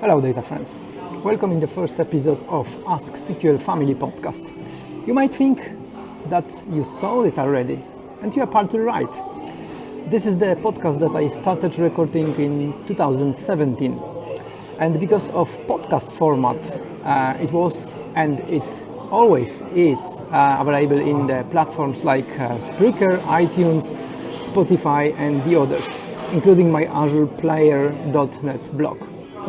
Hello data friends, welcome in the first episode of Ask SQL Family podcast. You might think that you saw it already, and you are partly right. This is the podcast that I started recording in 2017, and because of podcast format, it was and it always is available in the platforms like Spreaker, iTunes, Spotify and the others, including my azureplayer.net blog.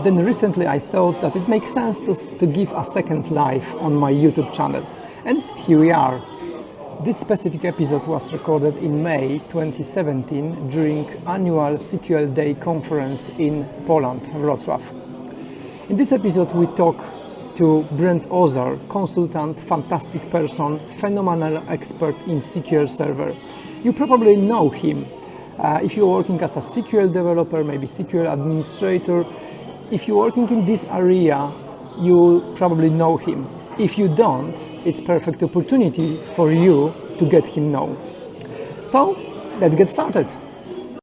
Then recently I thought that it makes sense to give a second life on my YouTube channel. And here we are. This specific episode was recorded in May 2017 during annual SQL Day conference in Poland, Wrocław. In this episode we talk to Brent Ozar, consultant, fantastic person, phenomenal expert in SQL Server. You probably know him. If you're working as a SQL developer, maybe SQL administrator, if you're working in this area, you probably know him. If you don't, it's perfect opportunity for you to get him know. So, let's get started.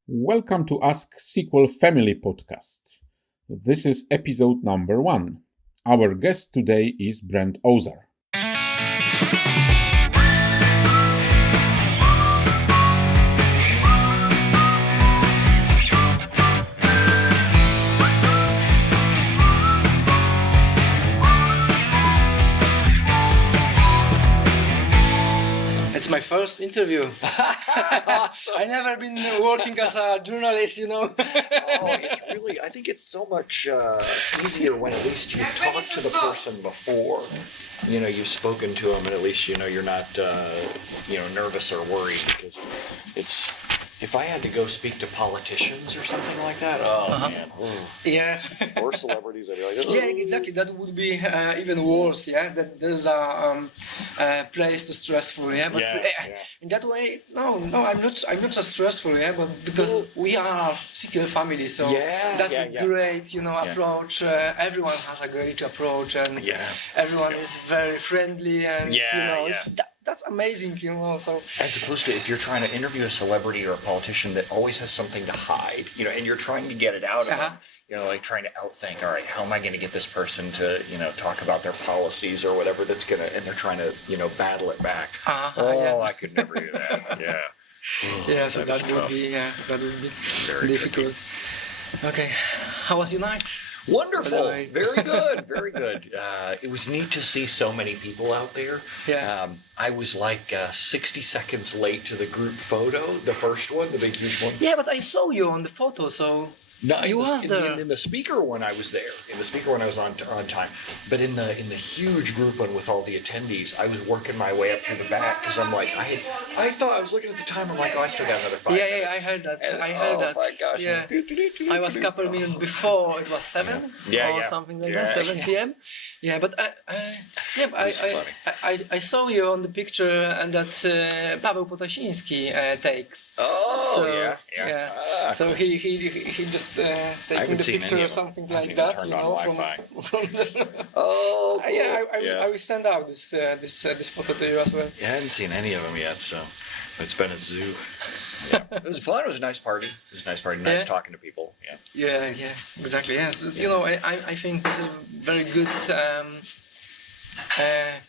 Welcome to Ask SQL Family podcast. This is episode number 1. Our guest today is Brent Ozar. It's my first interview. I never been working as a journalist, Oh, it's really, I think it's so much easier when at least you've talked to the person before. You know, you've spoken to them and at least, you're not, nervous or worried because it's, if I had to go speak to politicians or something like that, man. Yeah. Or celebrities, I'd be like, Yeah, exactly. That would be even worse. Yeah, that there's a place to stressful. Yeah, but in that way, no, I'm not so stressful. Yeah, but because we are SQL family, so that's a great, approach. Everyone has a great approach, and everyone is very friendly, and that's amazing, So as opposed to if you're trying to interview a celebrity or a politician that always has something to hide, and you're trying to get it out of them. Like trying to outthink, all right, how am I going to get this person to, talk about their policies or whatever and they're trying to, battle it back. I could never do that. So that would be very difficult. Okay, how was your night? Wonderful, very good, very good. It was neat to see so many people out there. I was like 60 seconds late to the group photo, the first one, the big huge one. Yeah, but I saw you on the photo, so... No, in the speaker one I was there. In the speaker one I was on time. But in the huge group one with all the attendees, I was working my way up through the back because I'm like I thought I was looking at the time. I'm like, I still got another 5 minutes. Yeah, I heard that. Oh my gosh. Yeah. I was a couple minutes before. It was 7 or something like that. 7 p.m. Yeah, but I saw you on the picture and that Paweł Potasiński take. Oh, So he just taking the picture or something like that, from I will send out this photo to you as well. Yeah, I hadn't seen any of them yet, so it's been a zoo. Yeah. It was fun. It was a nice party. Nice talking to people. Yeah, exactly. Yes, I think this is very good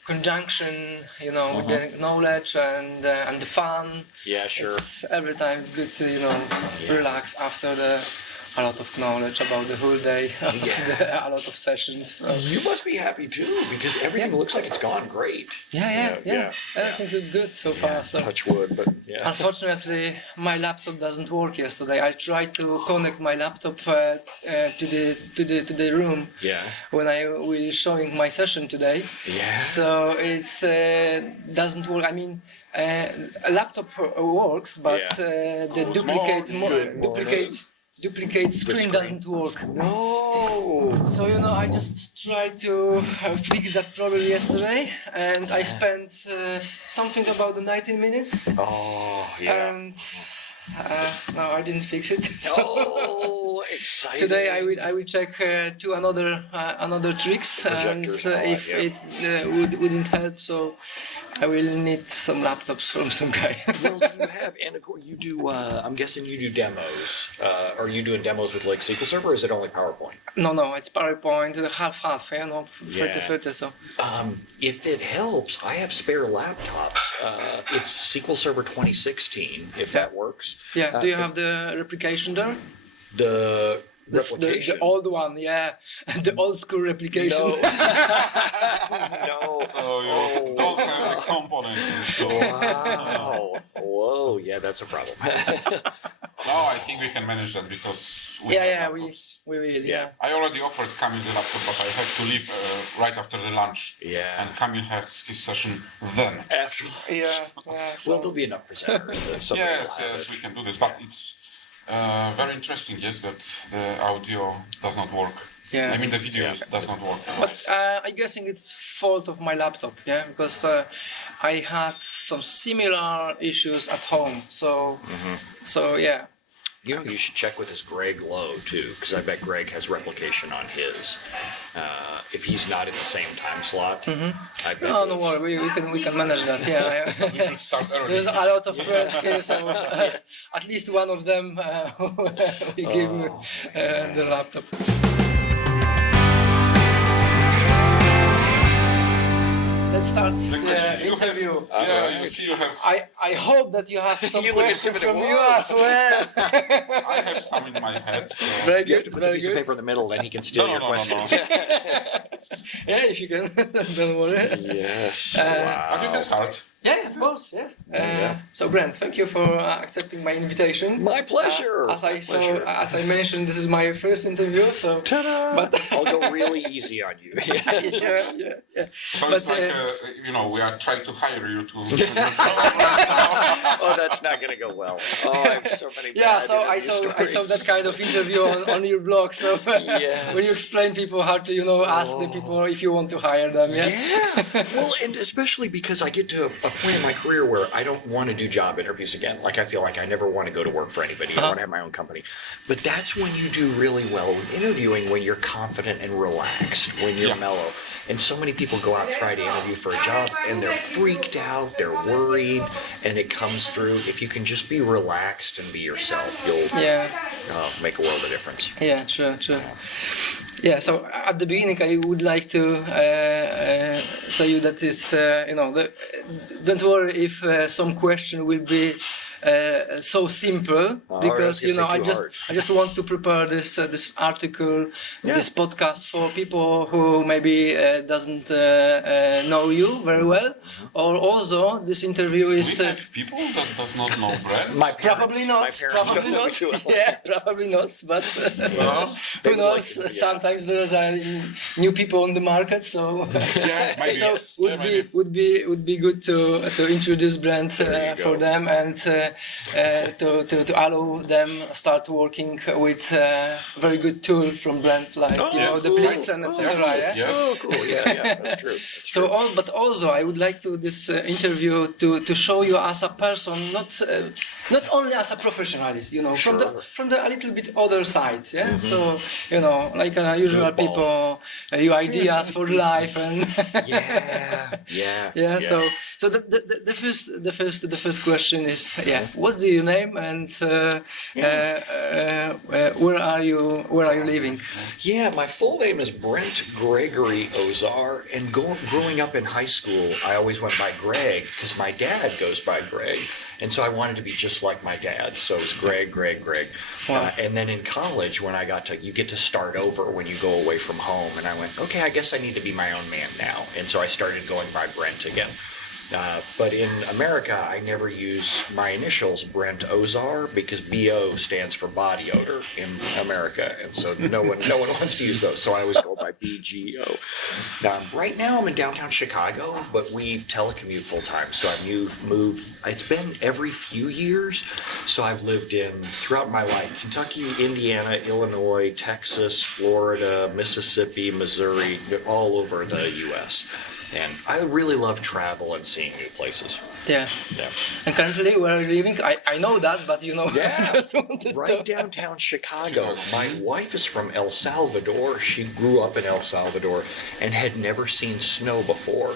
conjunction, with the knowledge and the fun. Yeah, sure. Every time it's good to relax after a lot of knowledge about the whole day, a lot of sessions. So. You must be happy too because everything looks like it's gone great. Yeah. Everything looks good so far. So. Touch wood, but Unfortunately, my laptop doesn't work yesterday. I tried to connect my laptop to the room when I will showing my session today. Yeah. So it's doesn't work. I mean, a laptop works, but the duplicate screen doesn't work. No. So I just tried to fix that problem yesterday, and I spent something about the 19 minutes. Oh yeah. And No, I didn't fix it. Oh, exciting! Today I will check two another tricks, and Projectors and all if that, it wouldn't help, so I will need some laptops from some guy. Well, do you have, and of course you do, I'm guessing you do demos. Are you doing demos with like SQL Server, or is it only PowerPoint? No, it's PowerPoint, half, yeah, no, 30, so. If it helps, I have spare laptops. It's SQL Server 2016, if that works. Yeah, do you have the replication there? The replication? The old one, yeah. The old school replication. No. No. So you don't have the component installed. Wow. Whoa, yeah, that's a problem. No, I think we can manage that because we have laptops. we will, yeah. I already offered Kamil the laptop, but I have to leave right after the lunch. Yeah. And Kamil has his session then. After. Yeah. Well, there'll be enough presenters. Yes, we can do this. But it's very interesting, yes, that the audio does not work. Yeah. I mean, the video does not work. But I'm guessing it's fault of my laptop, yeah, because I had some similar issues at home, so yeah. You know, you should check with this Greg Lowe too, because I bet Greg has replication on his. If he's not in the same time slot, I bet. No, don't worry, we can manage that. Yeah, We should start early. there's a lot of friends here, so at least one of them will give me the laptop. Let's start the interview. You see, you have. I hope that you have some You look questions intimidated. from you as well. I have some in my head. So. Very You have good, to put the very piece of good. paper in the middle, then he can steal your questions. Yeah, if you can, don't worry. Yes. But you can start. Yeah, of course. Yeah. So, Brent, thank you for accepting my invitation. My pleasure. As I mentioned, this is my first interview. So, Ta-da! But- I'll go really easy on you. yeah. So But, it's like, we are trying to hire you to. Oh, that's not going to go well. Oh, I have so many Yeah, bad so I interview saw that stories. kind of interview on your blog. So Yes. when you explain people how to ask the people if you want to hire them, Yeah. Well, and especially because I get to a point in my career where I don't want to do job interviews again. Like, I feel like I never want to go to work for anybody. I want to have my own company. But that's when you do really well with interviewing, when you're confident and relaxed, when you're mellow. And so many people go out, try to interview for a job, and they're freaked out, they're worried, and it comes through. If you can just be relaxed and be yourself, you'll make a world of difference. Yeah, true. Yeah, so at the beginning, I would like to say you that it's don't worry if some question will be so simple, because I just want to prepare this article, this podcast for people who maybe doesn't know you very well, or also this interview is. We have people that does not know Brent. My parents, Probably not. My parents Probably don't know me not. too well. Yeah, probably not. But Well, who would knows? like to, yeah. Sometimes there's new people on the market, so maybe. so Yeah, would be good to introduce Brent There you for go. them, and to allow them start working with very good tool from Brent, like the Blitz and etc. Yeah? Yes. Oh, cool. Yeah, that's true. So, but also, I would like to this interview to show you as a person, not only as a professionalist, from the a little bit other side. Yeah. So like usual Goofball. people, your ideas for life and. Yeah. Yeah. So the first question is what's your name and where are you living? Yeah, my full name is Brent Gregory Ozar, and growing up in high school, I always went by Greg because my dad goes by Greg, and so I wanted to be just like my dad. So it was Greg. Wow. And then in college, when I you get to start over when you go away from home, and I went, okay, I guess I need to be my own man now, and so I started going by Brent again. But in America, I never use my initials, Brent Ozar, because BO stands for body odor in America, and so no one wants to use those. So I always go by BGO. Right now, I'm in downtown Chicago, but we telecommute full time. So I've moved. It's been every few years. So I've lived in throughout my life: Kentucky, Indiana, Illinois, Texas, Florida, Mississippi, Missouri, all over the U.S. And I really love travel and seeing new places. Yeah. Yeah. And currently, where are you living? I know that, but Yeah, just wanted right to... downtown Chicago. My wife is from El Salvador. She grew up in El Salvador and had never seen snow before.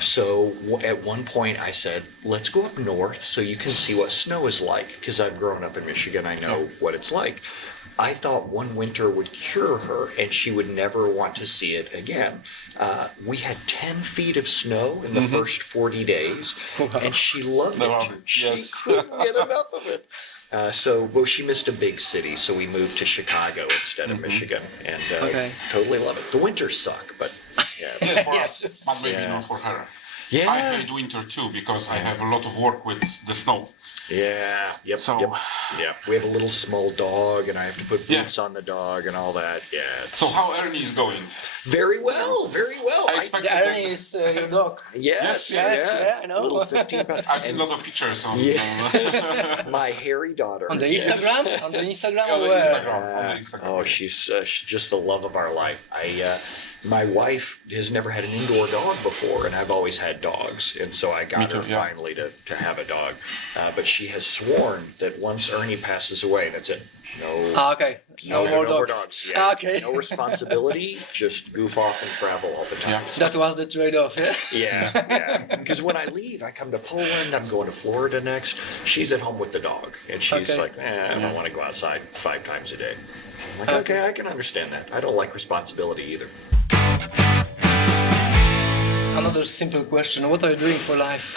So at one point I said, let's go up north so you can see what snow is like, because I've grown up in Michigan. I know what it's like. I thought one winter would cure her and she would never want to see it again. We had 10 feet of snow in the first 40 days, and she loved it. She couldn't get enough of it. Well, she missed a big city, so we moved to Chicago instead of Michigan, and totally love it. The winters suck, but yeah. For us, but maybe not for her. Yeah. I hate winter too because I have a lot of work with the snow. Yeah. Yep. So yeah, we have a little small dog, and I have to put boots on the dog and all that. Yeah. So how Ernie is going? Very well. Very well. I expect Ernie is your dog. Yes. Yeah, I know. Little 15-pound. I've seen a lot of pictures on My hairy daughter. On the Instagram? On the Instagram? on the Instagram. Oh, she's just the love of our life. My wife has never had an indoor dog before, and I've always had dogs, and so I got her finally to have a dog. But she has sworn that once Ernie passes away, that's it. No more dogs. Yeah. Okay. No responsibility, just goof off and travel all the time. That was the trade-off, yeah? Yeah. Because when I leave, I come to Poland, I'm going to Florida next. She's at home with the dog, and she's like, I don't want to go outside 5 times a day. I'm like, okay, I can understand that. I don't like responsibility either. Another simple question. What are you doing for life?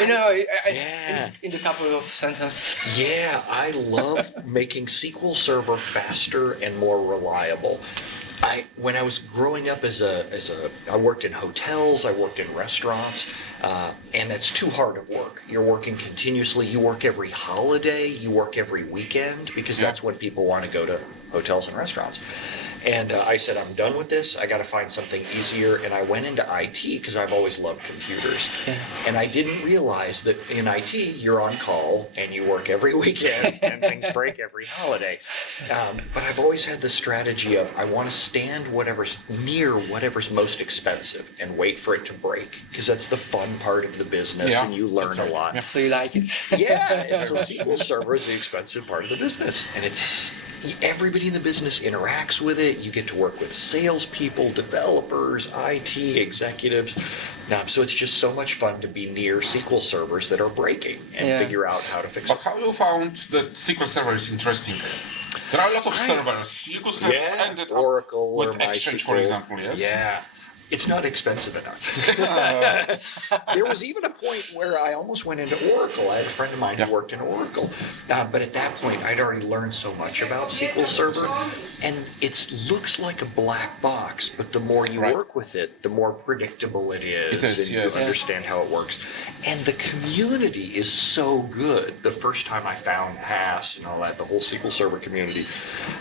In the couple of sentences. Yeah, I love making SQL Server faster and more reliable. When I was growing up I worked in hotels, I worked in restaurants, and that's too hard of work. You're working continuously. You work every holiday. You work every weekend, because that's when people want to go to hotels and restaurants. And I said, I'm done with this. I got to find something easier. And I went into IT because I've always loved computers. Yeah. And I didn't realize that in IT, you're on call and you work every weekend and things break every holiday. But I've always had the strategy of I want to stand near whatever's most expensive and wait for it to break, because that's the fun part of the business, and you learn a lot. Yeah. So you like it? Yeah. So SQL Server is the expensive part of the business. And everybody in the business interacts with it. You get to work with salespeople, developers, IT executives. So it's just so much fun to be near SQL servers that are breaking and figure out how to fix it. But how you found that SQL Server is interesting? There are a lot of servers. You could have ended Oracle up with or Exchange, MySQL. for example, yes? Yeah. It's not expensive enough. There was even a point where I almost went into Oracle. I had a friend of mine who worked in Oracle. But at that point, I'd already learned so much about SQL Server. And it looks like a black box, but the more you work with it, the more predictable it is. And you understand how it works. And the community is so good. The first time I found PASS and all that, the whole SQL Server community,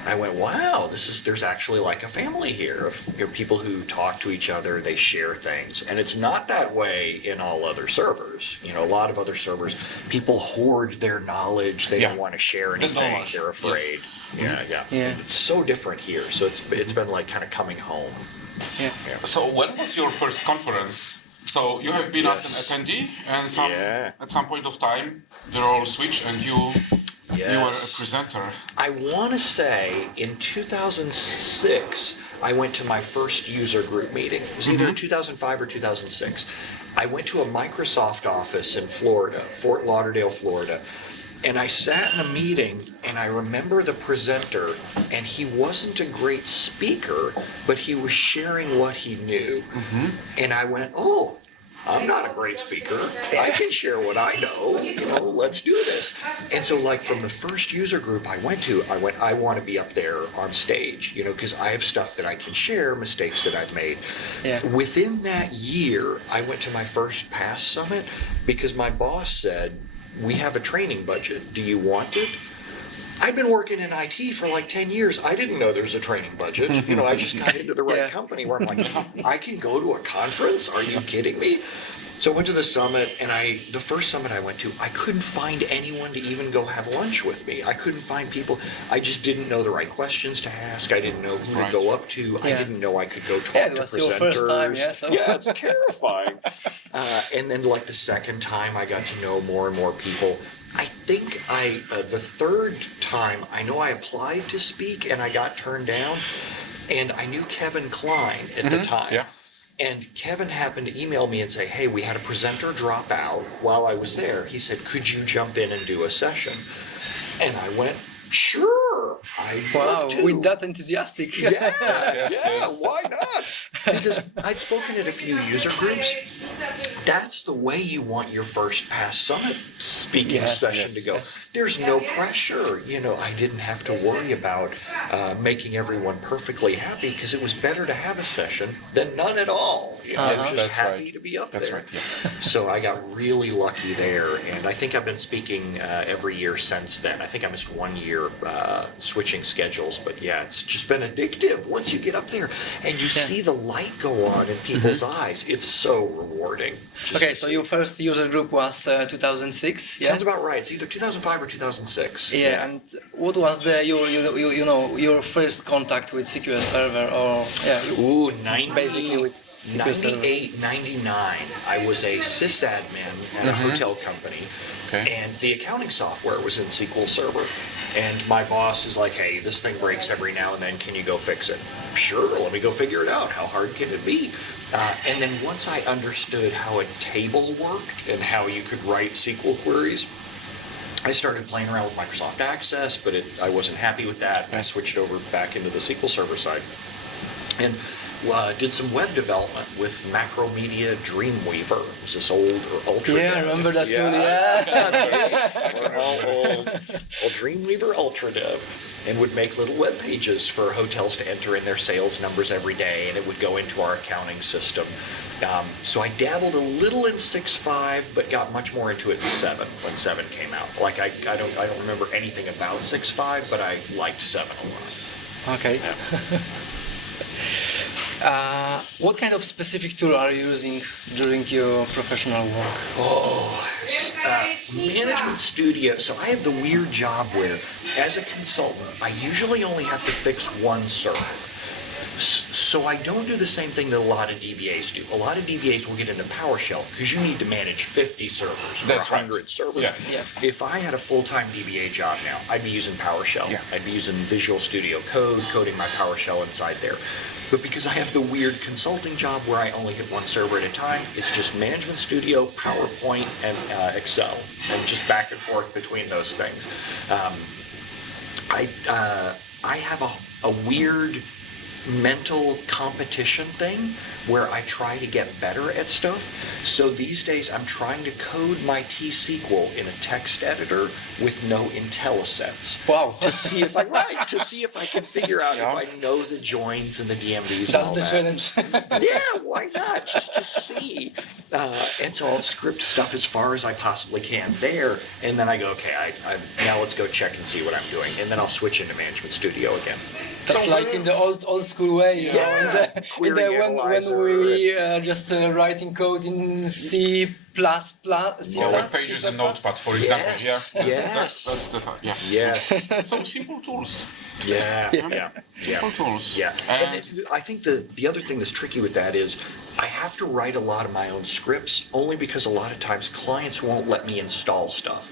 I went, wow, there's actually like a family here of people who talk to each other, they share things. And it's not that way in all other servers. A lot of other servers, people hoard their knowledge. They don't want to share anything. They're afraid. Yes. Yeah. It's so different here. So it's been like kind of coming home. Yeah. So when was your first conference? So you have been as an attendee, and at some point of time, they all switched, and you were a presenter. I want to say in 2006, I went to my first user group meeting. It was either 2005 or 2006. I went to a Microsoft office in Florida, Fort Lauderdale, Florida. And I sat in a meeting, and I remember the presenter, and he wasn't a great speaker, but he was sharing what he knew. And I went, I'm not a great speaker. I can share what I know. Let's do this. And so from the first user group I went, I want to be up there on stage, because I have stuff that I can share, mistakes that I've made. Yeah. Within that year, I went to my first PASS summit because my boss said, we have a training budget. Do you want it? I've been working in IT for like 10 years. I didn't know there's a training budget. I just got into the right company where I'm like, I can go to a conference? Are you kidding me? So I went to the summit, and the first summit I went to, I couldn't find anyone to even go have lunch with me. I couldn't find people. I just didn't know the right questions to ask. I didn't know who to go up to. I didn't know I could go talk to presenters. Your first time, so. Yeah, it's terrifying. And then like the second time, I got to know more and more people. I think the third time, I know I applied to speak and I got turned down, and I knew Kevin Klein at the time. Yeah. And Kevin happened to email me and say, hey, we had a presenter drop out while I was there. He said, could you jump in and do a session? And I went, sure, I'd love to. With that enthusiastic. Yeah, why not? Because I'd spoken at a few user groups. That's the way you want your first past summit speaking session to go. There's no pressure. I didn't have to worry about making everyone perfectly happy, because it was better to have a session than none at all. I was just happy to be up there. That's right, yeah. So I got really lucky there, and I think I've been speaking every year since then. I think I missed 1 year switching schedules, but yeah, it's just been addictive. Once you get up there and you see the light go on in people's eyes, it's so rewarding. Okay, so your first user group was 2006, yeah? Sounds about right. It's either 2005 or 2006. Yeah, and what was your first contact with SQL Server, or Ooh, basically with SQL Server. 98, 99, I was a sysadmin at a hotel company, and the accounting software was in SQL Server. And my boss is like, hey, this thing breaks every now and then, can you go fix it? Sure, let me go figure it out. How hard can it be? And then once I understood how a table worked and how you could write SQL queries, I started playing around with Microsoft Access, but I wasn't happy with that. I switched over back into the SQL Server side. And did some web development with Macromedia Dreamweaver. It was this old Ultra. Yeah, I remember that tool, Old Dreamweaver Ultra Dev, and would make little web pages for hotels to enter in their sales numbers every day, and it would go into our accounting system. So I dabbled a little in 6.5, but got much more into it in 7 when 7 came out. Like I don't remember anything about 6.5, but I liked 7 a lot. Okay. What kind of specific tool are you using during your professional work? Management Studio. So I have the weird job where, as a consultant, I usually only have to fix one server. So I don't do the same thing that a lot of DBAs do. A lot of DBAs will get into PowerShell because you need to manage 50 servers or 100 servers. Yeah. If I had a full-time DBA job now, I'd be using PowerShell. Yeah. I'd be using Visual Studio Code, coding my PowerShell inside there. But because I have the weird consulting job where I only hit one server at a time, it's just Management Studio, PowerPoint, and Excel, and just back and forth between those things. I have a weird mental competition thing where I try to get better at stuff. So these days I'm trying to code my T-SQL in a text editor with no IntelliSense. Wow. To see if I can figure out if I know the joins and the DMVs. That's the challenge. Yeah, why not? Just to see. And so I'll script stuff as far as I possibly can there, and then I go, okay, now let's go check and see what I'm doing, and then I'll switch into Management Studio again. That's like in the old school way, you know. When we just writing code in C++. Web pages in Notepad, for example. Yes. That's the time. Yeah. Yes. So simple tools. Simple tools. Yeah. And I think the other thing that's tricky with that is I have to write a lot of my own scripts only because a lot of times clients won't let me install stuff.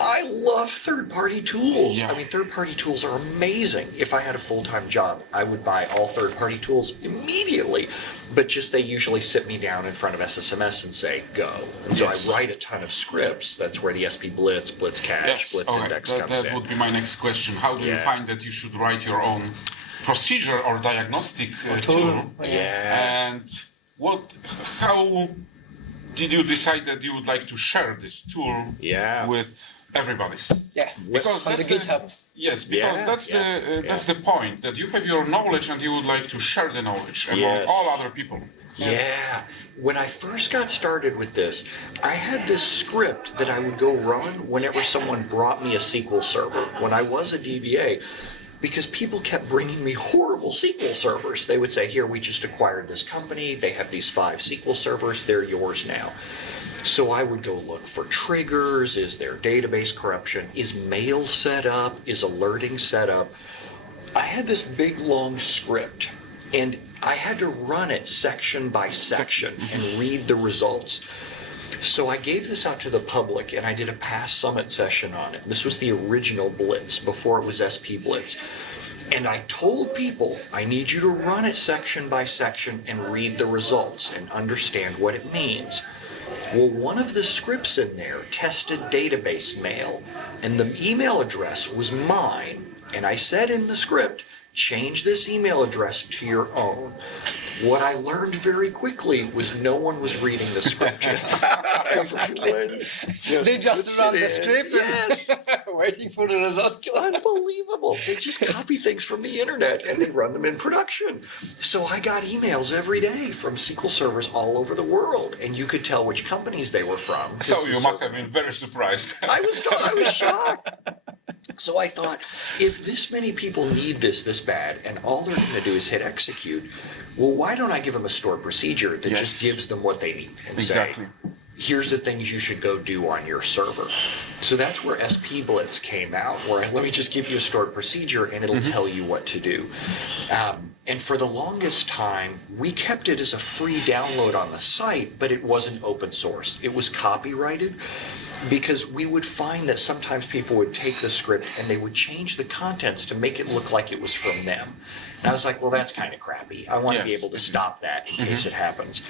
I love third-party tools. Yeah. I mean, third-party tools are amazing. If I had a full-time job, I would buy all third-party tools immediately. But just they usually sit me down in front of SSMS and say, go. And so I write a ton of scripts. That's where the SP Blitz, Blitz Cache, Blitz Index comes in. That would be my next question. How do you find that you should write your own procedure or diagnostic tool? Yeah. And how did you decide that you would like to share this tool with everybody? Yeah, because on the GitHub. Yes, because that's the point, that you have your knowledge and you would like to share the knowledge among all other people. Yeah. When I first got started with this, I had this script that I would go run whenever someone brought me a SQL server when I was a DBA, because people kept bringing me horrible SQL servers. They would say, here, we just acquired this company. They have these 5 SQL servers. They're yours now. So I would go look for triggers. Is there database corruption? Is mail set up? Is alerting set up? I had this big, long script, and I had to run it section by section and read the results. So I gave this out to the public, and I did a past summit session on it. This was the original Blitz, before it was SP Blitz. And I told people, I need you to run it section by section and read the results and understand what it means. Well, one of the scripts in there tested database mail, and the email address was mine. And I said in the script, change this email address to your own. What I learned very quickly was no one was reading the script. Everyone They just run the script yes. waiting for the results. Unbelievable. They just copy things from the internet and they run them in production. So I got emails every day from SQL servers all over the world, and you could tell which companies they were from. So you must have been very surprised. I was shocked. So I thought, if this many people need this bad, and all they're going to do is hit execute, well, why don't I give them a stored procedure that just gives them what they need and say, here's the things you should go do on your server. So that's where SP Blitz came out, where let me just give you a stored procedure and it'll tell you what to do. And for the longest time, we kept it as a free download on the site, but it wasn't open source. It was copyrighted, because we would find that sometimes people would take the script and they would change the contents to make it look like it was from them. And I was like, well, that's kind of crappy. I want to be able to stop that in case it happens.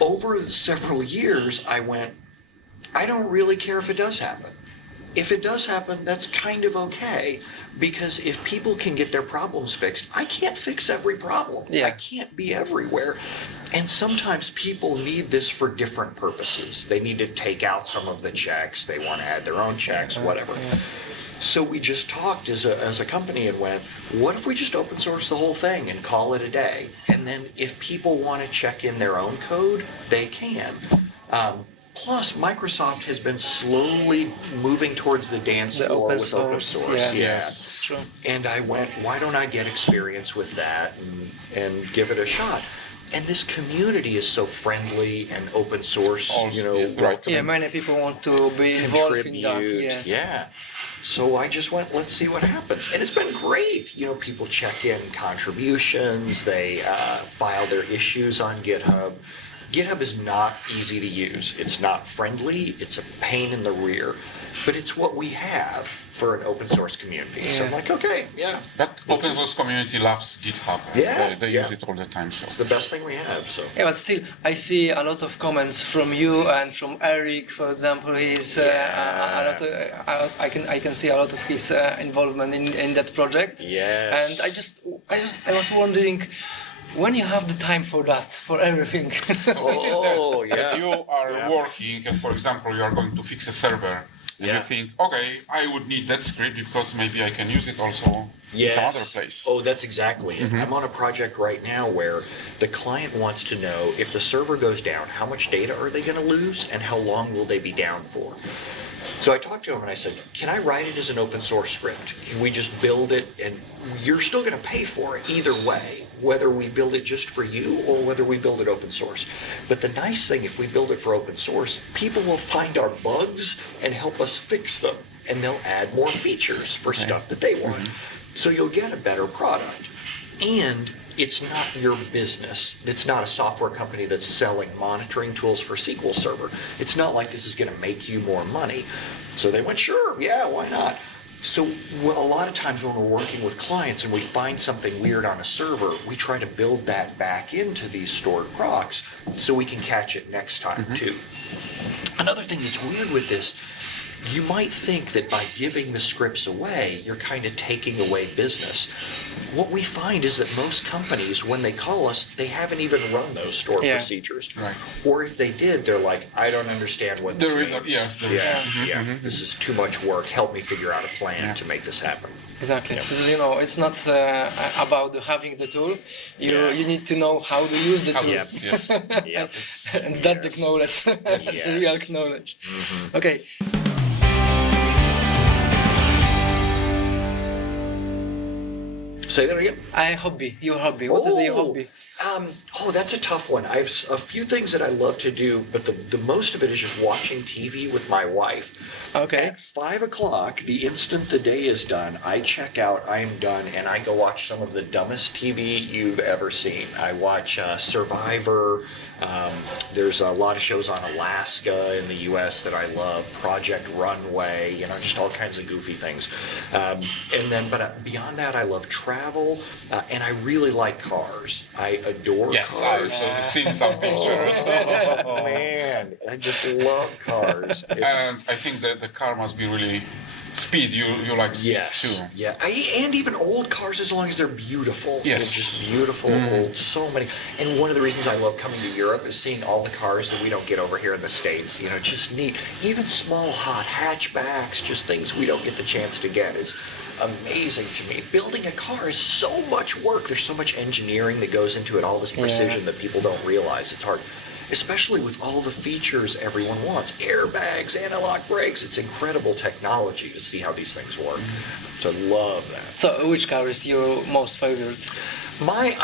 Over several years, I went, I don't really care if it does happen. If it does happen, that's kind of okay, because if people can get their problems fixed, I can't fix every problem. I can't be everywhere. And sometimes people need this for different purposes. They need to take out some of the checks. They want to add their own checks, whatever. So we just talked as a company and went, what if we just open source the whole thing and call it a day? And then if people want to check in their own code, they can. Plus, Microsoft has been slowly moving towards the dance floor with open source. Yes. True. And I went, why don't I get experience with that and give it a shot? And this community is so friendly and open source, Yeah, many people want to be involved in that. Yes. Yeah. So I just went, let's see what happens. And it's been great. People check in contributions. They file their issues on GitHub. GitHub is not easy to use. It's not friendly. It's a pain in the rear. But it's what we have for an open source community. So I'm like, okay, But open source community loves GitHub. They use it all the time. So it's the best thing we have. So but still, I see a lot of comments from you and from Eric, for example. He's I can see a lot of his involvement in that project. Yes. And I was wondering, when you have the time for that, for everything. So if you are working and, for example, you are going to fix a server, and you think, okay, I would need that script because maybe I can use it also in some other place. Oh, that's exactly it. I'm on a project right now where the client wants to know if the server goes down, how much data are they going to lose and how long will they be down for? So I talked to him and I said, can I write it as an open source script? Can we just build it and you're still going to pay for it either way, whether we build it just for you or whether we build it open source. But the nice thing, if we build it for open source, people will find our bugs and help us fix them. And they'll add more features for stuff that they want. So you'll get a better product. And it's not your business. It's not a software company that's selling monitoring tools for SQL Server. It's not like this is going to make you more money. So they went, sure, yeah, why not? So a lot of times when we're working with clients and we find something weird on a server, we try to build that back into these stored procs so we can catch it next time too. Another thing that's weird with this, you might think that by giving the scripts away, you're kind of taking away business. What we find is that most companies, when they call us, they haven't even run those store procedures. Right. Or if they did, they're like, I don't understand what this means. This is too much work. Help me figure out a plan to make this happen. Exactly. Because, it's not about having the tool. You need to know how to use the tool. Yes. And that's the knowledge. That's the real knowledge. Mm-hmm. Okay. Say that again. Your hobby. What is your hobby? That's a tough one. I have a few things that I love to do, but the most of it is just watching TV with my wife. Okay. At 5 o'clock, the instant the day is done, I check out, I am done, and I go watch some of the dumbest TV you've ever seen. I watch Survivor. There's a lot of shows on Alaska in the U.S. that I love. Project Runway, just all kinds of goofy things. But beyond that, I love travel, and I really like cars. I adore cars. I've seen some pictures. Oh man, I just love cars. And I think that the car must be really speed. You like speed too. Yeah, and even old cars, as long as they're beautiful. Yes. They're just beautiful old. So many. And one of the reasons I love coming to Europe is seeing all the cars that we don't get over here in the States. Just neat. Even small hot hatchbacks, just things we don't get the chance to get is amazing to me. Building a car is so much work. There's so much engineering that goes into it, all this precision that people don't realize. It's hard, especially with all the features everyone wants. Airbags, anti-lock brakes. It's incredible technology to see how these things work. So I love that. So which car is your most favorite? My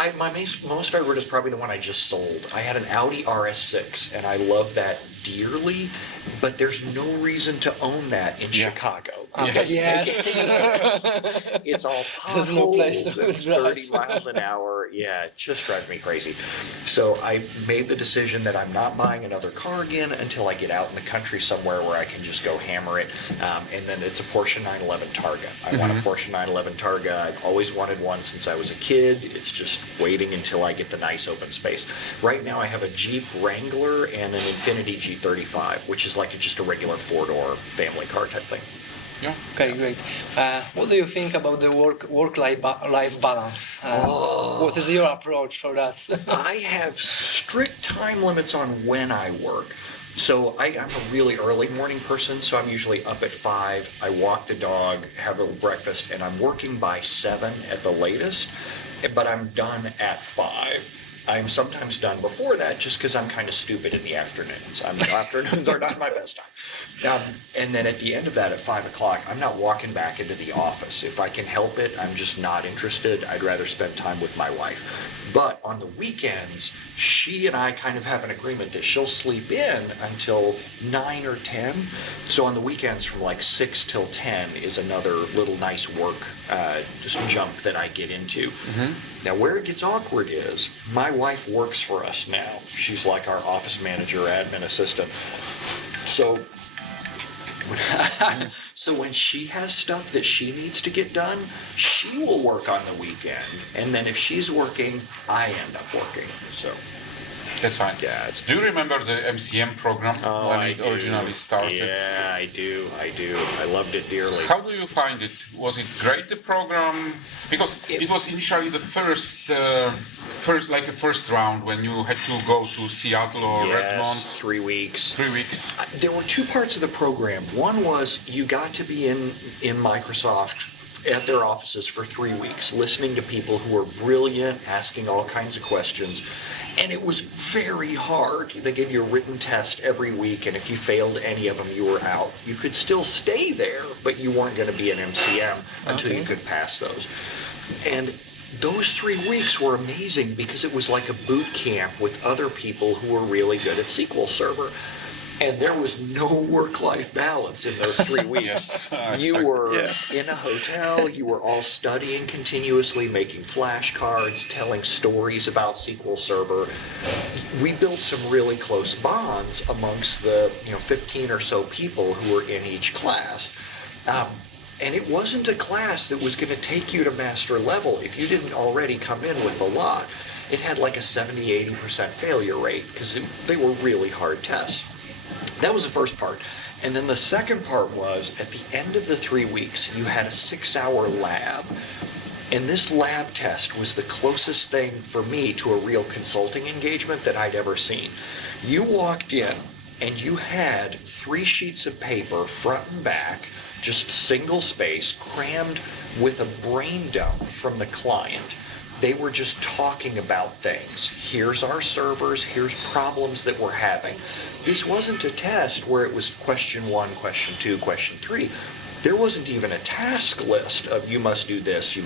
most favorite is probably the one I just sold. I had an Audi RS6, and I love that dearly, but there's no reason to own that in Chicago. It's all potholes. There's no place to and drive. 30 miles an hour. Yeah, it just drives me crazy. So I made the decision that I'm not buying another car again until I get out in the country somewhere where I can just go hammer it. And then it's a Porsche 911 Targa. I want a Porsche 911 Targa. I've always wanted one since I was a kid. It's just waiting until I get the nice open space. Right now I have a Jeep Wrangler and an Infiniti G35, which is like just a regular four-door family car type thing. Yeah. Okay, great. What do you think about the work-life balance? What is your approach for that? I have strict time limits on when I work. So I'm a really early morning person, so I'm usually up at 5. I walk the dog, have a breakfast, and I'm working by 7 at the latest, but I'm done at 5. I'm sometimes done before that just because I'm kind of stupid in the afternoons. Afternoons are not my best time. And then at the end of that, at 5 o'clock, I'm not walking back into the office. If I can help it, I'm just not interested. I'd rather spend time with my wife. But on the weekends, she and I kind of have an agreement that she'll sleep in until 9 or 10. So on the weekends from like 6 till 10 is another little nice work just jump that I get into. Now where it gets awkward is my wife works for us now. She's like our office manager, admin assistant. So when she has stuff that she needs to get done, she will work on the weekend. And then if she's working, I end up working. So that's fine. Yeah. Do you remember the MCM program when it originally started? Yeah, I do. I loved it dearly. How do you find it? Was it great, the program? Because it was initially the first round when you had to go to Seattle or Redmond. 3 weeks. 3 weeks. There were 2 parts of the program. One was you got to be in Microsoft at their offices for 3 weeks, listening to people who were brilliant, asking all kinds of questions. And it was very hard. They gave you a written test every week, and if you failed any of them, you were out. You could still stay there, but you weren't going to be an MCM until you could pass those. And those 3 weeks were amazing because it was like a boot camp with other people who were really good at SQL Server. And there was no work-life balance in those 3 weeks. You were in a hotel, you were all studying continuously, making flashcards, telling stories about SQL Server. We built some really close bonds amongst the 15 or so people who were in each class. And it wasn't a class that was going to take you to master level if you didn't already come in with a lot. It had like a 70-80% failure rate because they were really hard tests. That was the first part. And then the second part was, at the end of the 3 weeks, you had a 6-hour lab. And this lab test was the closest thing for me to a real consulting engagement that I'd ever seen. You walked in and you had 3 sheets of paper, front and back, just single space, crammed with a brain dump from the client. They were just talking about things. Here's our servers, here's problems that we're having. This wasn't a test where it was question 1, question 2, question 3. There wasn't even a task list of you must do this,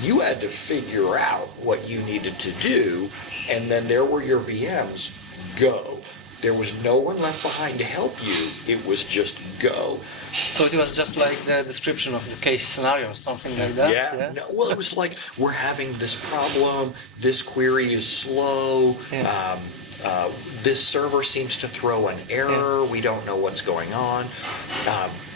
you had to figure out what you needed to do, and then there were your VMs, go. There was no one left behind to help you, it was just go. So it was just like the description of the case scenario or something like that? Yeah. No, well, it was like, we're having this problem, this query is slow, this server seems to throw an error, we don't know what's going on.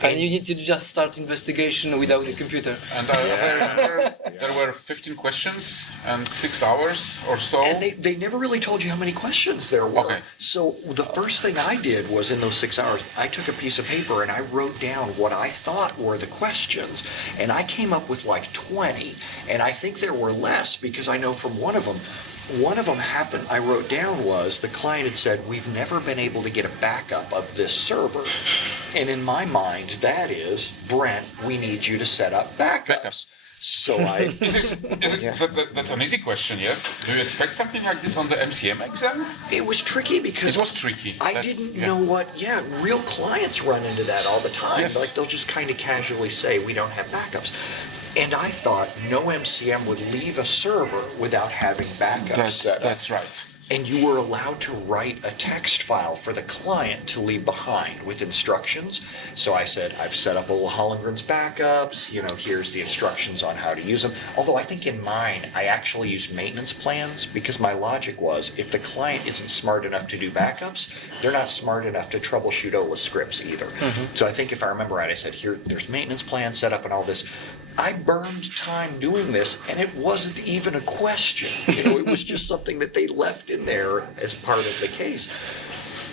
And you need to just start investigation without the computer. And as I remember, there were 15 questions and 6 hours or so. And they never really told you how many questions there were. Okay. So the first thing I did was, in those 6 hours, I took a piece of paper and I wrote down what I thought were the questions. And I came up with like 20. And I think there were less, because I know from one of them happened, I wrote down, was the client had said, we've never been able to get a backup of this server. And in my mind, that is, Brent, we need you to set up backups. So That's an easy question, yes. Do you expect something like this on the MCM exam? It was tricky because It was tricky. I didn't know what, real clients run into that all the time. Yes. Like, they'll just kind of casually say, we don't have backups. And I thought no MCM would leave a server without having backups set up. That's right. And you were allowed to write a text file for the client to leave behind with instructions. So I said, I've set up all Hollingren's backups, here's the instructions on how to use them. Although I think in mine, I actually used maintenance plans, because my logic was, if the client isn't smart enough to do backups, they're not smart enough to troubleshoot OLA scripts either. So I think if I remember right, I said, there's maintenance plans set up and all this. I burned time doing this, and it wasn't even a question. It was just something that they left in there as part of the case.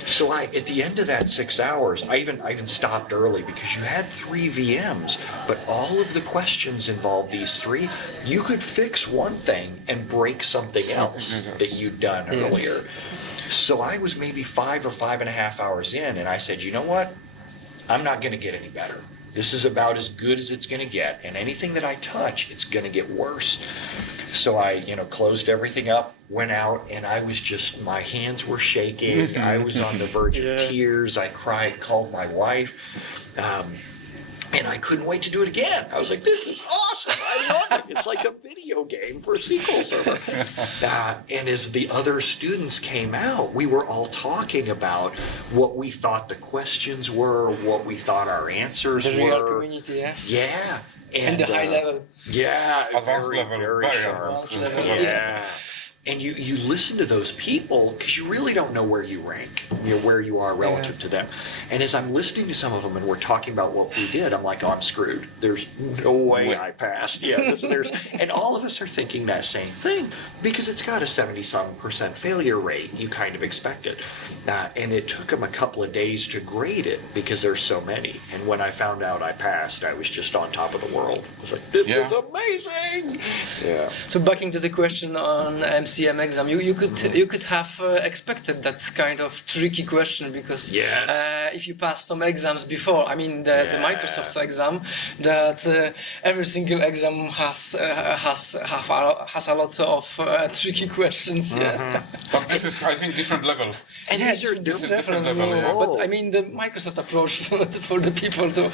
So at the end of that 6 hours, I even stopped early, because you had 3 VMs, but all of the questions involved these 3. You could fix one thing and break something else that you'd done earlier. So I was maybe 5 or 5.5 hours in, and I said, you know what? I'm not going to get any better. This is about as good as it's going to get, and anything that I touch, it's going to get worse. So I, closed everything up, went out, and I was just, my hands were shaking. I was on the verge of tears. I cried, called my wife, and I couldn't wait to do it again. I was like, this is awesome. I love it. It's like a video game for SQL Server. And as the other students came out, we were all talking about what we thought the questions were, what we thought our answers were. The real community, Yeah. And the high level. Yeah. Advanced level. Very sharp. Advanced level. Yeah. And you listen to those people, because you really don't know where you rank, where you are relative to them. And as I'm listening to some of them and we're talking about what we did, I'm like, oh, I'm screwed. There's no way I passed. And all of us are thinking that same thing, because it's got a 70-some% failure rate. You kind of expect it. And it took them a couple of days to grade it, because there's so many. And when I found out I passed, I was just on top of the world. I was like, this is amazing. Yeah. So back into the question on MCM exam, you could have expected that kind of tricky question, because if you pass some exams before, I mean the Microsoft's exam, that every single exam has a lot of tricky questions. But this is, I think, different level. And Yes, This is different level. Yeah. but I mean the Microsoft approach for the people to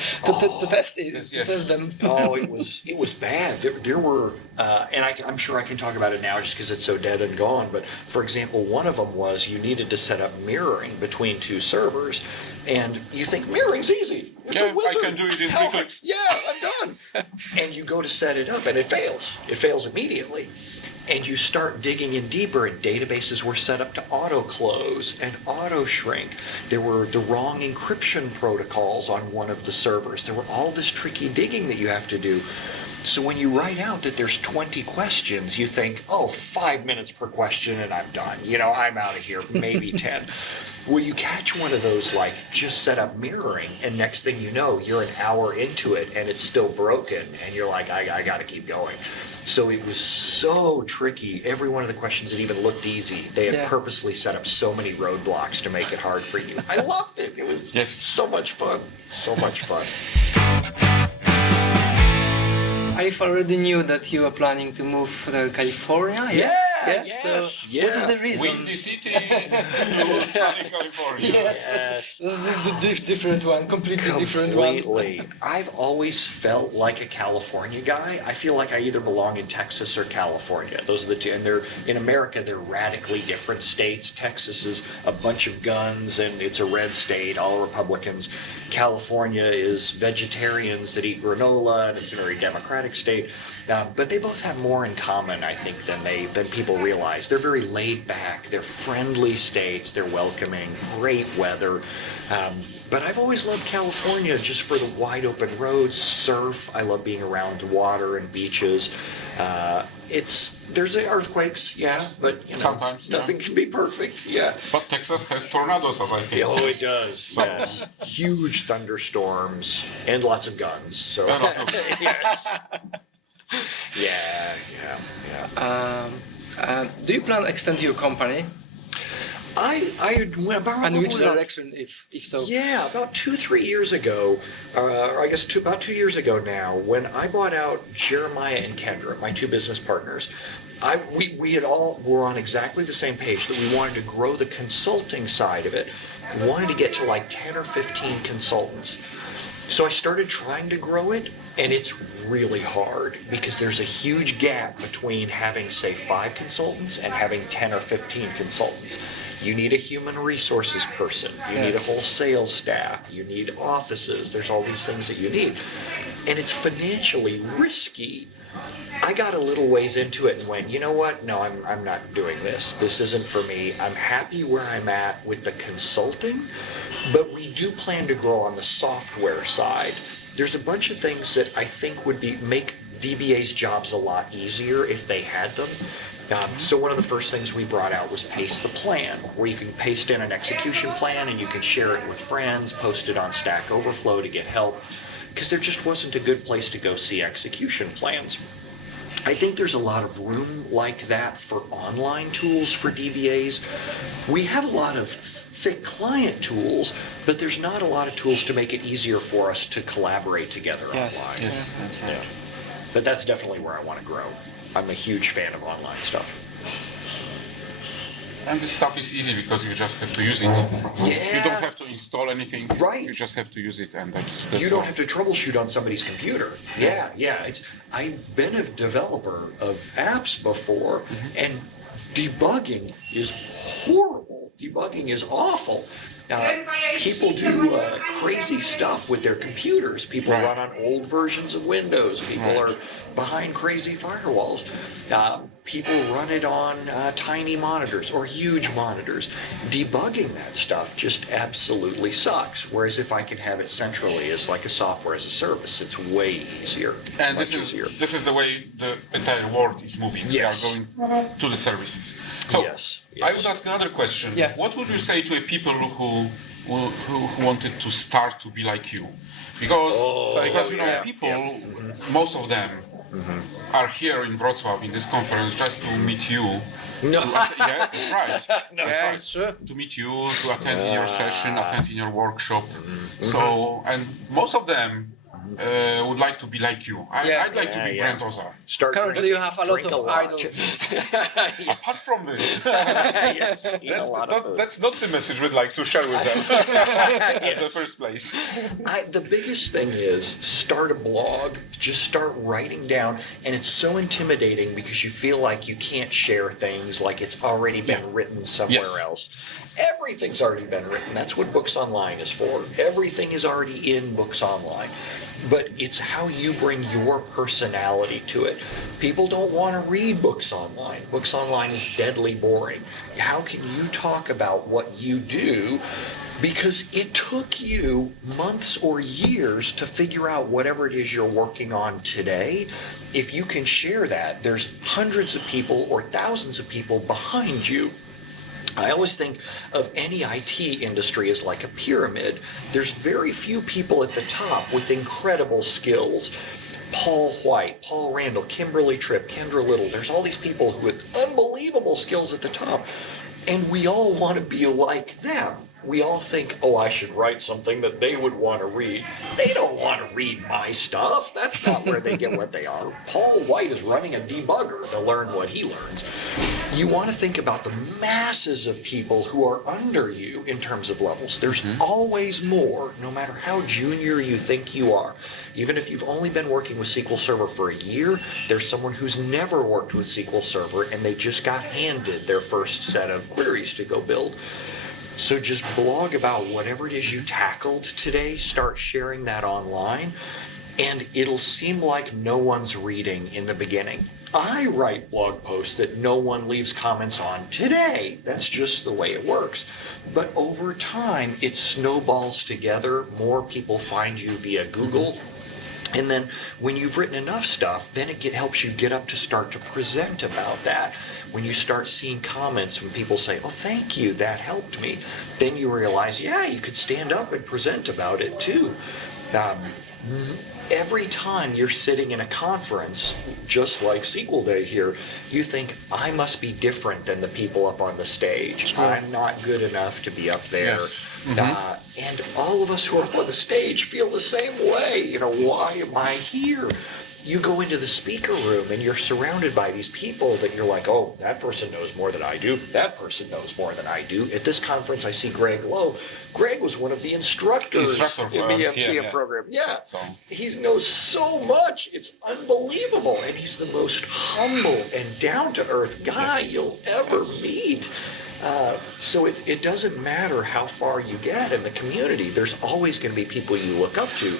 test it, to test them. It was bad. There were, and I'm sure I can talk about it now just because it's so dead and gone. But for example, one of them was you needed to set up mirroring between 2 servers, and you think mirroring's easy. It's a wizard. I can do it in 3 clicks. Yeah, I'm done. And you go to set it up, and it fails. It fails immediately. And you start digging in deeper, and databases were set up to auto-close and auto-shrink. There were the wrong encryption protocols on one of the servers. There were all this tricky digging that you have to do. So when you write out that there's 20 questions, you think, 5 minutes per question and I'm done. I'm out of here, maybe 10. Well, you catch one of those, like, just set up mirroring, and next thing you know, you're an hour into it, and it's still broken, and you're like, I got to keep going. So it was so tricky. Every one of the questions that even looked easy, they had purposely set up so many roadblocks to make it hard for you. I loved it. It was so much fun. So much fun. I already knew that you were planning to move to California. Yes. So what is the reason? Windy City to sunny California. Yes. This is a different one, completely different one. Completely. I've always felt like a California guy. I feel like I either belong in Texas or California. Those are the two. And they're in America, they're radically different states. Texas is a bunch of guns and it's a red state, all Republicans. California is vegetarians that eat granola, and it's a very democratic state. But they both have more in common, I think, than people realize. They're very laid back. They're friendly states. They're welcoming. Great weather. But I've always loved California just for the wide open roads, surf. I love being around water and beaches. There's earthquakes, but sometimes nothing can be perfect. But Texas has tornadoes, as I think. Oh, it does. Yes, huge thunderstorms and lots of guns. So yes. Yeah. Do you plan to extend your company? I went about. And which direction, if so? Yeah, about 2-3 years ago, or I guess about 2 years ago now, when I bought out Jeremiah and Kendra, my two business partners, we had all were on exactly the same page that we wanted to grow the consulting side of it. We wanted to get to like 10 or 15 consultants. So I started trying to grow it, and it's really hard because there's a huge gap between having, say, 5 consultants and having 10 or 15 consultants. You need a human resources person. You need a whole sales staff. You need offices. There's all these things that you need. And it's financially risky. I got a little ways into it and went, you know what? No, I'm not doing this. This isn't for me. I'm happy where I'm at with the consulting, but we do plan to grow on the software side. There's a bunch of things that I think would make DBA's jobs a lot easier if they had them. So one of the first things we brought out was Paste the Plan, where you can paste in an execution plan and you can share it with friends, post it on Stack Overflow to get help, because there just wasn't a good place to go see execution plans. I think there's a lot of room like that for online tools for DBAs. We have a lot of thick client tools, but there's not a lot of tools to make it easier for us to collaborate together online. Yes, that's right. But that's definitely where I want to grow. I'm a huge fan of online stuff. And this stuff is easy because you just have to use it. You don't have to install anything. Right. You just have to use it, and that's you don't all. have to troubleshoot on somebody's computer. I've been a developer of apps before, and debugging is horrible. Debugging is awful. People do crazy stuff with their computers. People run on old versions of Windows. People are behind crazy firewalls. People run it on tiny monitors or huge monitors. Debugging that stuff just absolutely sucks. Whereas if I can have it centrally as like a software as a service, it's way easier. And this is the way the entire world is moving. Yes. We are going to the services. So I would ask another question. Yeah. What would you say to people who wanted to start to be like you? Because people, most of them are here in Wrocław in this conference just to meet you. No. Yeah, that's right. It's true. To meet you, to attend in your session, attend in your workshop. So, and most of them would like to be like you. I'd like to be Brent Ozar. Currently, you have a lot of idols. Apart from this, Yes, that's not the message we'd like to share with them in the first place. The biggest thing is start a blog, just start writing down, and it's so intimidating because you feel like you can't share things like it's already been written somewhere else. Everything's already been written. That's what Books Online is for. Everything is already in Books Online. But it's how you bring your personality to it. People don't want to read Books Online. Books Online is deadly boring. How can you talk about what you do? Because it took you months or years to figure out whatever it is you're working on today. If you can share that, there's hundreds of people or thousands of people behind you I always think of any IT industry as like a pyramid. There's very few people at the top with incredible skills. Paul White, Paul Randall, Kimberly Tripp, Kendra Little. There's all these people with unbelievable skills at the top, and we all want to be like them. We all think, oh, I should write something that they would want to read. They don't want to read my stuff. That's not where they get what they are. Paul White is running a debugger to learn what he learns. You want to think about the masses of people who are under you in terms of levels. There's always more, no matter how junior you think you are. Even if you've only been working with SQL Server for a year, there's someone who's never worked with SQL Server and they just got handed their first set of queries to go build. So just blog about whatever it is you tackled today, start sharing that online, and it'll seem like no one's reading in the beginning. I write blog posts that no one leaves comments on today. That's just the way it works. But over time, it snowballs together. More people find you via Google. And then when you've written enough stuff, then it helps you get up to start to present about that. When you start seeing comments, when people say, oh, thank you, that helped me, then you realize, yeah, you could stand up and present about it too. Every time you're sitting in a conference, just like SQL Day here, you think, I must be different than the people up on the stage. I'm not good enough to be up there. Yes. And all of us who are up on the stage feel the same way. You know, why am I here? You go into the speaker room and you're surrounded by these people that you're like, oh, that person knows more than I do. That person knows more than I do. At this conference, I see Greg Lowe. Greg was one of the instructors in the MCM program. Yeah, so he knows so much. It's unbelievable. And he's the most humble and down-to-earth guy you'll ever meet. So it doesn't matter how far you get in the community. There's always going to be people you look up to.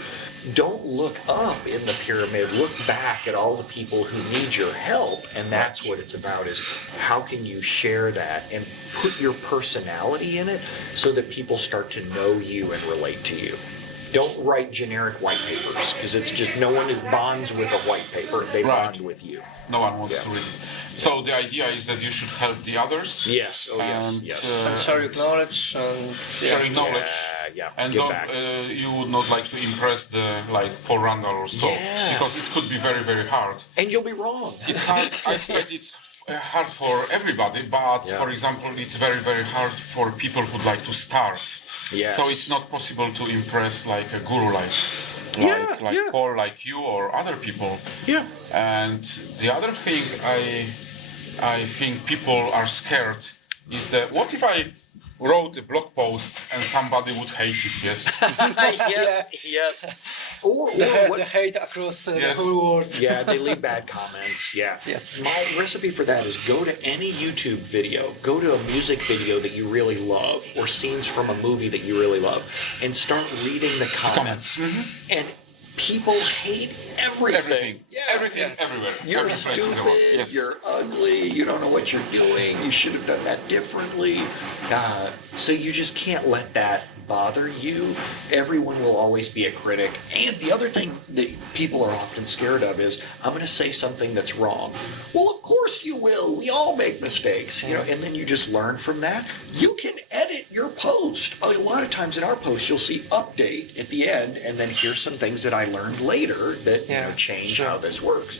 Don't look up in the pyramid. Look back at all the people who need your help. And that's what it's about, is how can you share that and put your personality in it so that people start to know you and relate to you. Don't write generic white papers, because it's just no one bonds with a white paper. They bond with you. No one wants to read it. So the idea is that you should help the others. Yes. Oh, and, yes. And share your knowledge. And sharing knowledge. And you would not like to impress the Paul Randall or so, because it could be very, very hard. And you'll be wrong. It's hard. I expect it's hard for everybody, but for example, it's very, very hard for people who'd like to start. Yes. So it's not possible to impress like a guru like Paul, like you, or other people. Yeah. And the other thing I think people are scared is that what if I wrote a blog post and somebody would hate it? Yes. Yes. Or the hate across the whole world. Yeah, they leave bad comments. Yeah. Yes. My recipe for that is go to any YouTube video, go to a music video that you really love, or scenes from a movie that you really love, and start reading the comments. And people hate everything. Everything, everywhere. You're every place in the world. stupid, Yes. you're ugly, you don't know what you're doing, you should have done that differently. So you just can't let that bother you. Everyone will always be a critic. And the other thing that people are often scared of is, I'm going to say something that's wrong. Well, of course you will. We all make mistakes, and then you just learn from that. You can edit your post. A lot of times in our posts, you'll see update at the end, and then here's some things that I learned later that change how this works.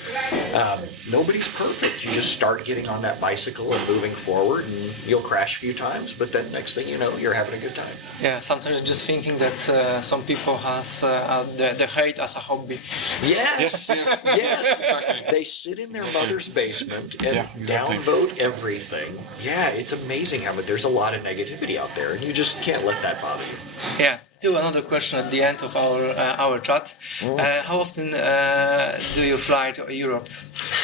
Nobody's perfect. You just start getting on that bicycle and moving forward, and you'll crash a few times, but then next thing you know, you're having a good time. Yeah, sometimes just thinking that some people has the hate as a hobby. Yes. Exactly. They sit in their mother's basement and downvote everything. Yeah, it's amazing how much there's a lot of negativity out there, and you just can't let that bother you. Yeah. Do another question at the end of our chat. How often do you fly to Europe?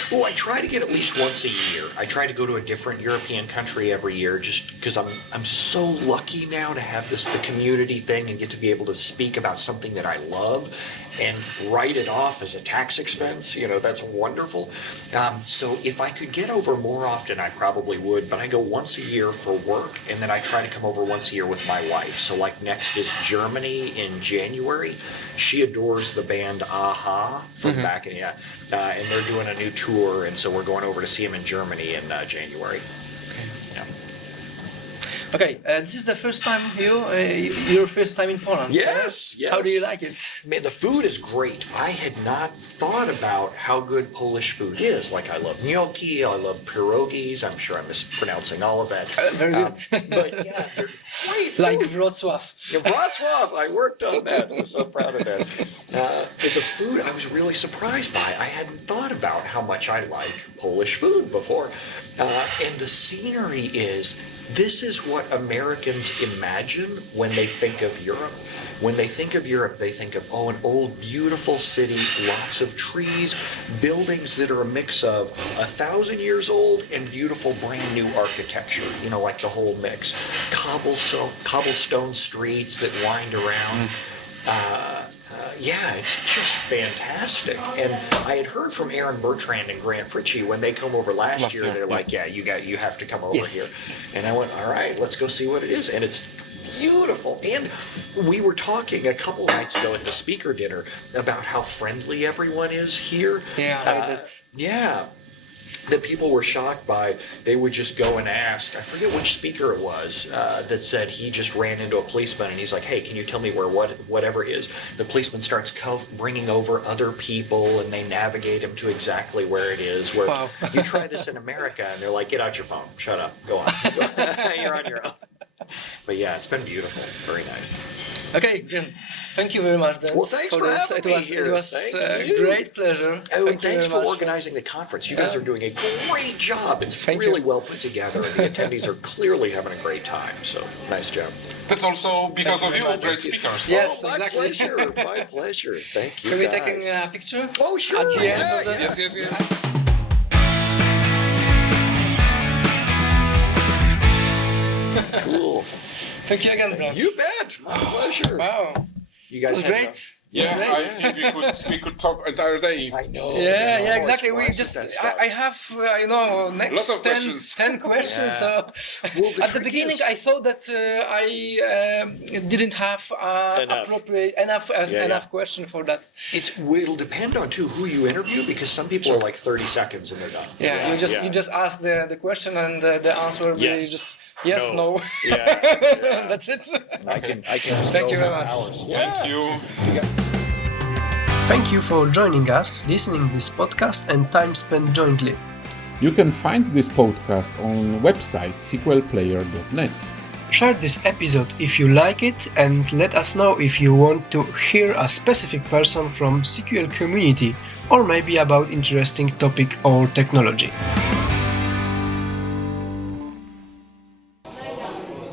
Well, I try to get at least once a year. I try to go to a different European country every year, just because I'm so lucky now to have the community thing and get to be able to speak about something that I love and write it off as a tax expense. That's wonderful. So if I could get over more often, I probably would, but I go once a year for work, and then I try to come over once a year with my wife. So next is Germany in January. She adores the band Aha from back in, and they're doing a new tour, and so we're going over to see them in Germany in January. Okay, this is the first time your first time in Poland. Yes. How do you like it? Man, the food is great. I had not thought about how good Polish food is. Like, I love gnocchi, I love pierogies. I'm sure I'm mispronouncing all of that. Very good. But yeah, they're great food. Like Wrocław. Yeah, Wrocław, I worked on that. I'm so proud of that. But the food I was really surprised by. I hadn't thought about how much I like Polish food before. And the scenery this is what Americans imagine when they think of Europe. When they think of Europe, they think of, an old, beautiful city, lots of trees, buildings that are a mix of 1,000 years old and beautiful, brand new architecture, like the whole mix. Cobblestone streets that wind around. It's just fantastic. And I had heard from Aaron Bertrand and Grant Fritchie when they come over last year. They're like, you have to come over here. And I went, all right, let's go see what it is. And it's beautiful. And we were talking a couple nights ago at the speaker dinner about how friendly everyone is here. Yeah, that people were shocked by. They would just go and ask. I forget which speaker it was that said he just ran into a policeman and he's like, hey, can you tell me where whatever is? The policeman starts bringing over other people and they navigate him to exactly where it is. Where you try this in America and they're like, get out your phone, shut up, go on. You're on your own. But yeah, it's been beautiful, very nice. Okay, Jim, thank you very much, Brent. Well, thanks for having me here. It was a great pleasure. And thanks for organizing the conference. You guys are doing a great job. It's really well put together, and the attendees are clearly having a great time. So, nice job. That's also because of you, great speakers. Yes, my exactly. pleasure. My pleasure. Thank you. Can we guys. take a picture? Oh, sure. At the end of the... Yes. Cool. Thank you again, Brent. You bet. My pleasure. Wow. You guys It was have great. Yeah, I think we could talk entire day. I know. Yeah, exactly. We just, I have, next Lots of questions. 10 questions. Yeah. So Well, at the beginning, I thought that I didn't have enough question for that. It'll depend on too who you interview, because some people are like 30 seconds and they're done. Yeah, you just ask the question and the answer will be just yes, no. Yeah. That's it. I can. Thank you very much. Thank you. Thank you for joining us, listening this podcast and time spent jointly. You can find this podcast on website sqlplayer.net. Share this episode if you like it and let us know if you want to hear a specific person from SQL community or maybe about interesting topic or technology.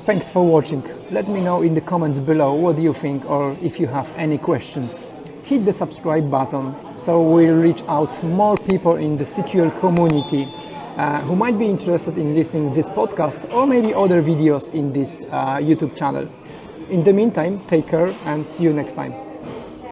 Thanks for watching. Let me know in the comments below what you think or if you have any questions. Hit the subscribe button so we'll reach out more people in the SQL community who might be interested in listening to this podcast or maybe other videos in this YouTube channel. In the meantime, take care and see you next time.